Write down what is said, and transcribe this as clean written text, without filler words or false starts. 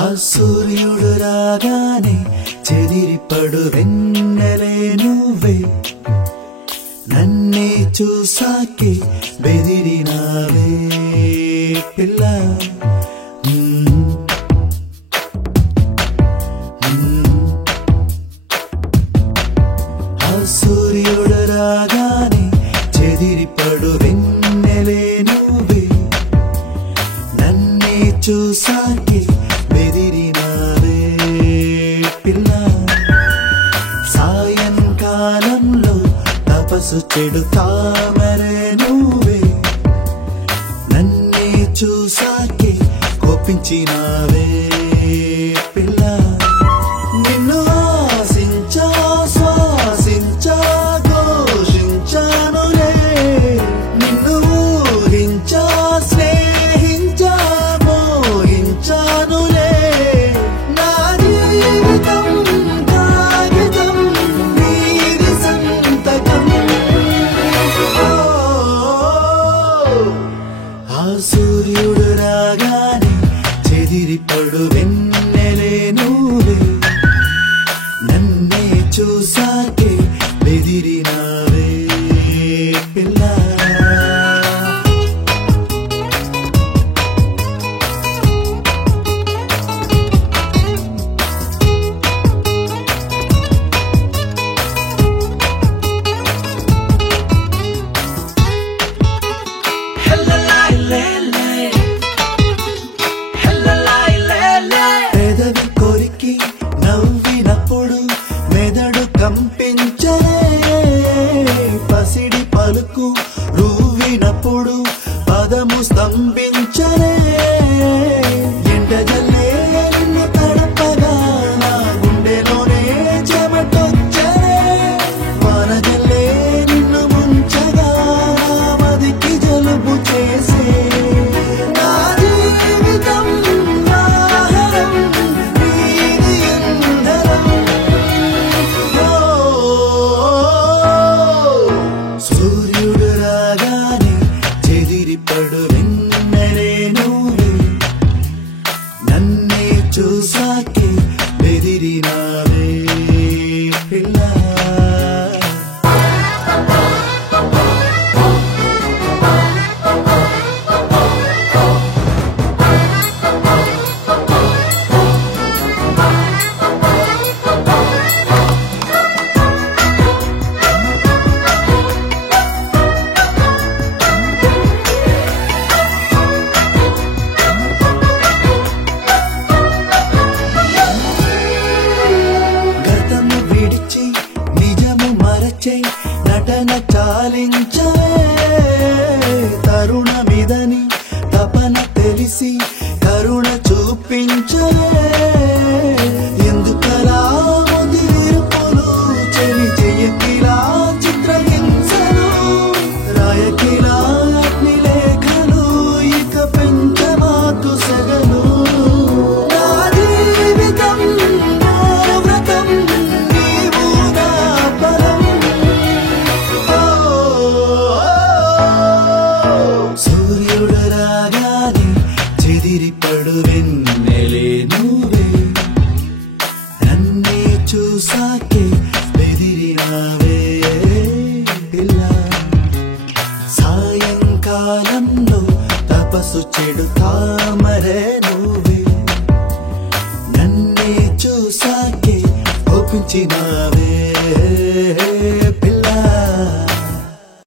ఆ సూర్యుడు రాగానే చెదిరిపడు వెన్నెలే నువ్వే, నన్నే చూసాకే బెదిరినావే పిల్ల. ఆ సూర్యుడు రాగానే చెదిరిపడు వెన్నెలే నువ్వే, నన్నే చూసాకే బెదిరినావే పిల్ల. సాయంకాలంలో తపస్సు చెడు తామరే నువ్వే, నన్నే చూసాకే కోపించినావే పిల్ల. నిన్ను ఆశించా శ్వాసించా ఘోషించానులే, నిన్ను ఊహించా స్నేహించా మోహించానులే. నా జీవితం కాగితం నీది సంతకం. ఆ సూర్యుడు రాగానే చెదిరిపడు వెన్నెలే నువ్వే, నన్నే చూసాకే బెదిరినావే పిల్ల. పెదవి కొరికి నవ్వినప్పుడు మెదడు కంపించలే, పసిడి పలుకు రువ్వినప్పుడు పదము స్తంభించలే. ఎండ జల్లే నిన్ను తడపగా నా గుండెలోనే చెమటొచ్చలే, వాన జల్లే నిన్ను ముంచగా మదికి జలుబు చేసే. నా జీవితం ఆహారం నీది అందరం. సూర్యుడు రాగానే చెదిరిపడు వెన్నెలే నువ్వే, నన్నే చూసాకే బెదిరినావే పిల్ల. గతము విడిచి నిజము మరచే నటన చాలించే, తరుణమిదని తపన తెలిసి కరుణ చూపించే. ఎందుకలా ముదిరిపులు చెలి చెయ్యకిలా చిత్రహింసలు, రాయకిలా అగ్నిలేఖలు, ఇక పెంచమాకు సెగలు. నా జీవితం నా వ్రతం నీవు నా బలం. సూర్యుడు రాగానే చెదిరిపడు వెన్నెలే నువ్వే, నన్నే చూసాకే బెదిరినావే పిల్ల. సాయంకాలంలో తపస్సు చెడు తామరే నువ్వే, నన్నే చూసాకే కోపించినావే